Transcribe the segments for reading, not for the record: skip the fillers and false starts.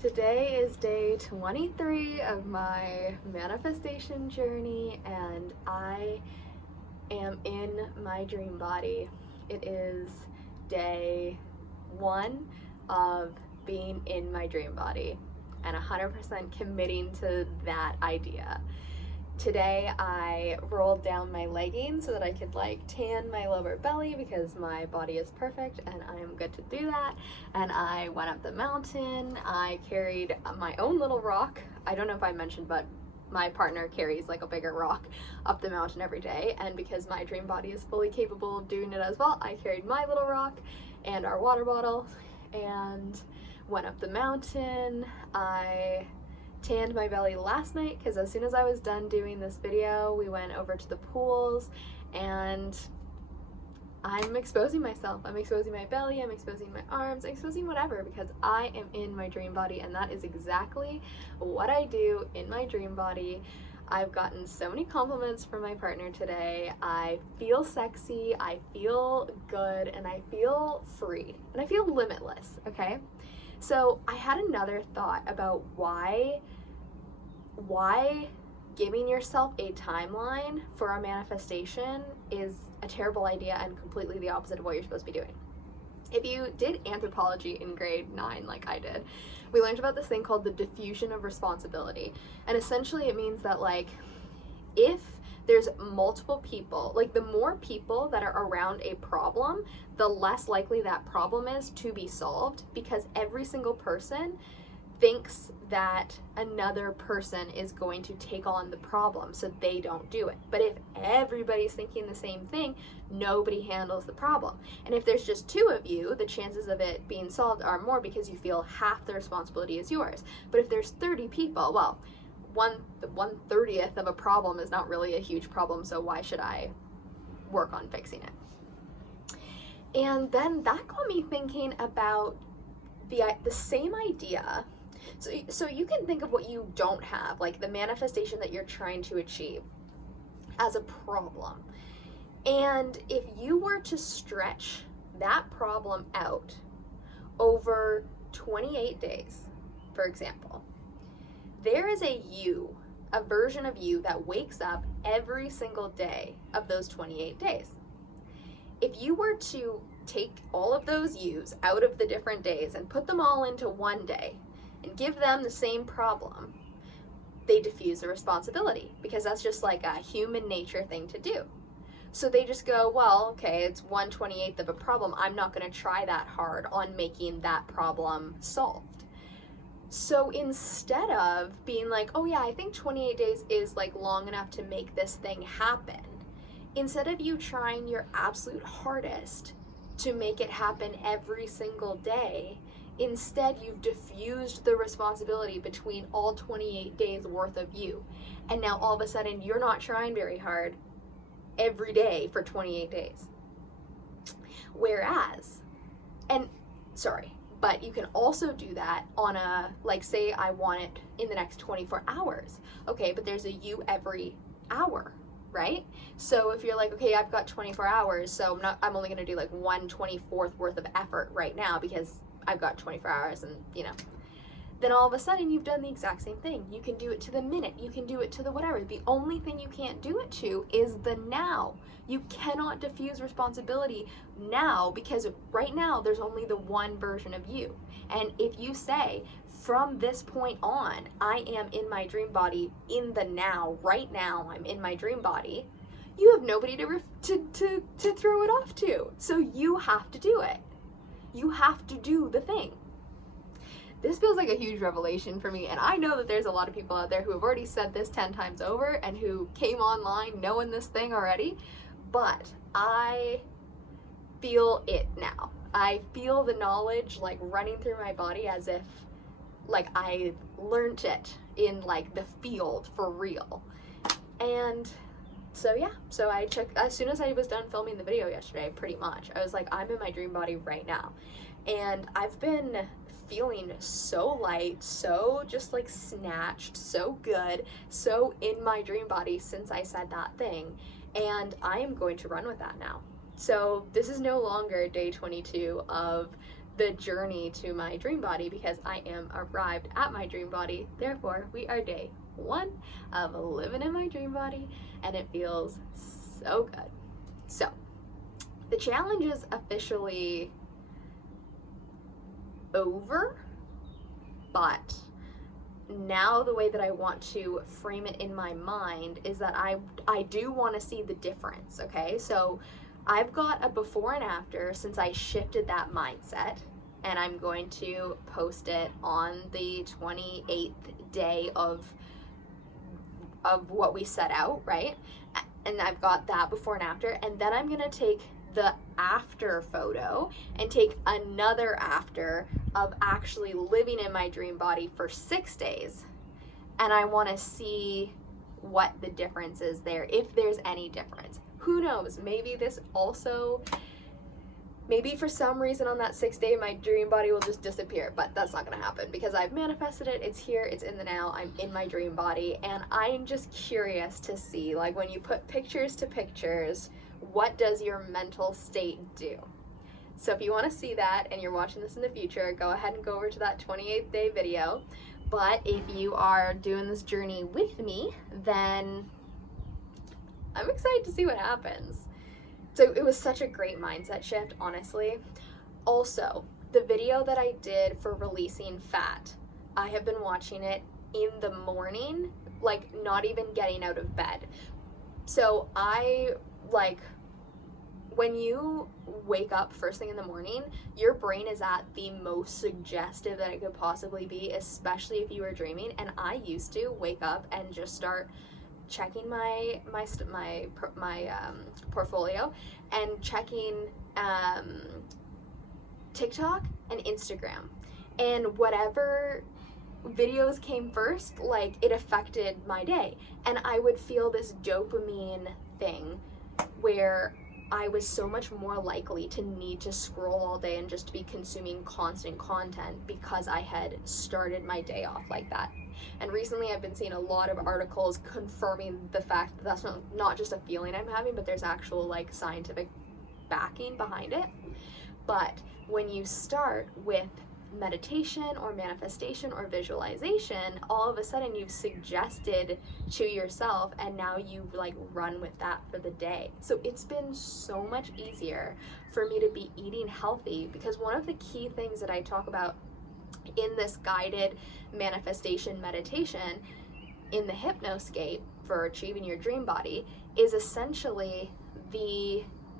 Today is day 23 of my manifestation journey, and I am in my dream body. It is day 1 of being in my dream body and 100% committing to that idea. Today I rolled down my leggings so that I could tan my lower belly because my body is perfect and I am good to do that. And I went up the mountain. I carried my own little rock. I don't know if I mentioned, but my partner carries a bigger rock up the mountain every day, and because my dream body is fully capable of doing it as well, I carried my little rock and our water bottle and went up the mountain. I tanned my belly last night because as soon as I was done doing this video, we went over to the pools and I'm exposing myself. I'm exposing my belly, I'm exposing my arms, I'm exposing whatever, because I am in my dream body, and that is exactly what I do in my dream body. I've gotten so many compliments from my partner today. I feel sexy, I feel good, and I feel free, and I feel limitless, okay? So I had another thought about why giving yourself a timeline for a manifestation is a terrible idea and completely the opposite of what you're supposed to be doing. If you did anthropology in grade 9 like I did, we learned about this thing called the diffusion of responsibility. And essentially it means that if there's multiple people, the more people that are around a problem, the less likely that problem is to be solved, because every single person thinks that another person is going to take on the problem, so they don't do it. But if everybody's thinking the same thing, nobody handles the problem. And if there's just 2 of you, the chances of it being solved are more because you feel half the responsibility is yours. But if there's 30 people, well, 1/30th of a problem is not really a huge problem, so why should I work on fixing it? And then that got me thinking about the same idea. So you can think of what you don't have, the manifestation that you're trying to achieve, as a problem. And if you were to stretch that problem out over 28 days, for example, there is a version of you that wakes up every single day of those 28 days. If you were to take all of those yous out of the different days and put them all into one day and give them the same problem, they diffuse the responsibility, because that's just a human nature thing to do. So they just go, well, okay, it's 1/28th of a problem. I'm not going to try that hard on making that problem solved. So instead of being oh yeah, I think 28 days is long enough to make this thing happen, instead of you trying your absolute hardest to make it happen every single day, instead you've diffused the responsibility between all 28 days worth of you. And now all of a sudden you're not trying very hard every day for 28 days. Whereas, but you can also do that on say I want it in the next 24 hours. Okay, but there's a you every hour, right? So if you're okay, I've got 24 hours, so I'm only gonna do 1/24th worth of effort right now because I've got 24 hours, and then all of a sudden you've done the exact same thing. You can do it to the minute, you can do it to the whatever. The only thing you can't do it to is the now. You cannot diffuse responsibility now, because right now there's only the one version of you. And if you say, from this point on, I am in my dream body in the now, right now I'm in my dream body, you have nobody to throw it off to. So you have to do it. You have to do the thing. This feels like a huge revelation for me, and I know that there's a lot of people out there who have already said this 10 times over and who came online knowing this thing already, but I feel it now. I feel the knowledge running through my body as if I learned it in the field for real. And so yeah, so I checked, as soon as I was done filming the video yesterday, pretty much, I was I'm in my dream body right now. And I've been feeling so light, so just snatched, so good, so in my dream body since I said that thing. And I am going to run with that now. So this is no longer day 22 of the journey to my dream body, because I am arrived at my dream body. Therefore, we are day 1 of living in my dream body, and it feels so good. So, the challenge is officially over, but now the way that I want to frame it in my mind is that I do want to see the difference, okay? So I've got a before and after since I shifted that mindset, and I'm going to post it on the 28th day of what we set out, right? And I've got that before and after, and then I'm going to take the after photo and take another after of actually living in my dream body for 6 days, and I want to see what the difference is there, if there's any difference. Who knows, maybe for some reason on that 6th day my dream body will just disappear, but that's not going to happen because I've manifested it. It's here, it's in the now, I'm in my dream body, and I'm just curious to see, like, when you put pictures to pictures, what does your mental state do? So if you want to see that and you're watching this in the future, go ahead and go over to that 28th day video. But if you are doing this journey with me, then I'm excited to see what happens. So it was such a great mindset shift, honestly. Also, the video that I did for releasing fat, I have been watching it in the morning, like not even getting out of bed. So when you wake up first thing in the morning, your brain is at the most suggestive that it could possibly be, especially if you are dreaming. And I used to wake up and just start checking my portfolio and checking TikTok and Instagram, and whatever videos came first, like, it affected my day, and I would feel this dopamine thing where I was so much more likely to need to scroll all day and just to be consuming constant content because I had started my day off like that. And recently I've been seeing a lot of articles confirming the fact that that's not just a feeling I'm having, but there's actual, like, scientific backing behind it. But when you start with meditation or manifestation or visualization, all of a sudden you've suggested to yourself, and now you, like, run with that for the day. So it's been so much easier for me to be eating healthy, because one of the key things that I talk about in this guided manifestation meditation in the hypnoscape for achieving your dream body is essentially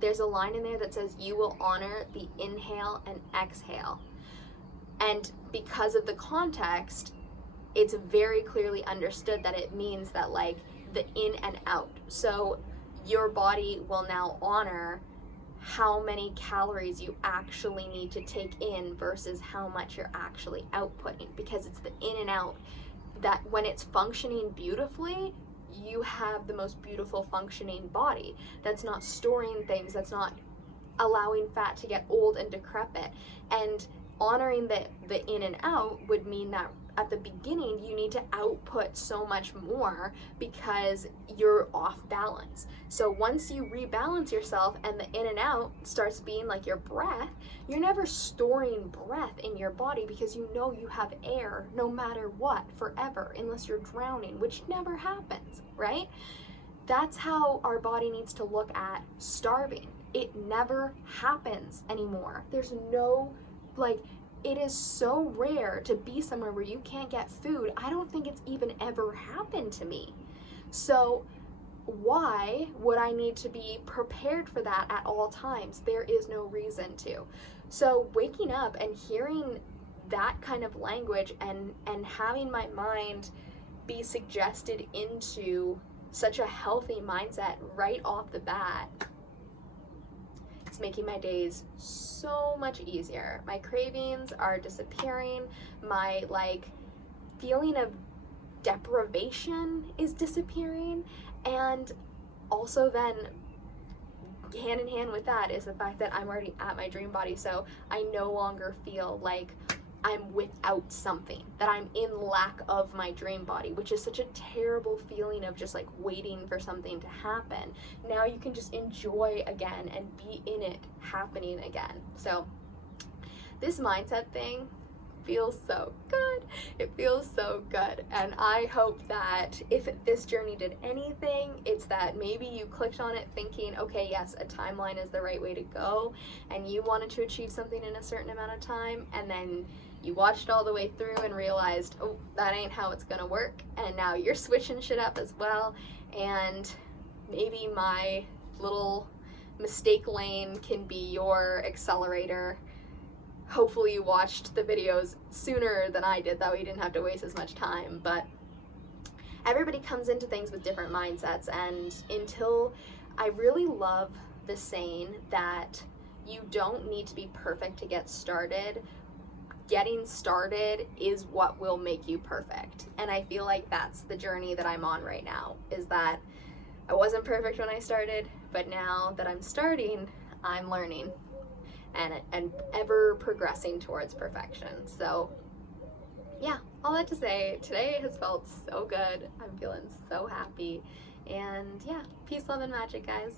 there's a line in there that says you will honor the inhale and exhale. And because of the context, it's very clearly understood that it means that, like, the in and out. So your body will now honor how many calories you actually need to take in versus how much you're actually outputting, because it's the in and out that, when it's functioning beautifully, you have the most beautiful functioning body that's not storing things, that's not allowing fat to get old and decrepit. And honoring the in and out would mean that at the beginning you need to output so much more because you're off balance. So once you rebalance yourself and the in and out starts being like your breath, you're never storing breath in your body because you know you have air no matter what forever, unless you're drowning, which never happens, right? That's how our body needs to look at starving. It never happens anymore. There's no, like, it is so rare to be somewhere where you can't get food. I don't think it's even ever happened to me. So why would I need to be prepared for that at all times? There is no reason to. So waking up and hearing that kind of language and having my mind be suggested into such a healthy mindset right off the bat, it's making my days so much easier. My cravings are disappearing. My, like, feeling of deprivation is disappearing. And also then, hand in hand with that is the fact that I'm already at my dream body, so I no longer feel like I'm without something, that I'm in lack of my dream body, which is such a terrible feeling of just, like, waiting for something to happen. Now you can just enjoy again and be in it happening again. So this mindset thing feels so good. It feels so good. And I hope that if this journey did anything, it's that maybe you clicked on it thinking, okay, yes, a timeline is the right way to go, and you wanted to achieve something in a certain amount of time, and then you watched all the way through and realized, oh, that ain't how it's gonna work, and now you're switching shit up as well. And maybe my little mistake lane can be your accelerator. Hopefully you watched the videos sooner than I did, that way you didn't have to waste as much time. But everybody comes into things with different mindsets, and I really love the saying that you don't need to be perfect to get started. Getting started is what will make you perfect. And I feel like that's the journey that I'm on right now, is that I wasn't perfect when I started, but now that I'm starting, I'm learning and ever progressing towards perfection. So yeah, all that to say, today has felt so good. I'm feeling so happy. And yeah, peace, love, and magic, guys.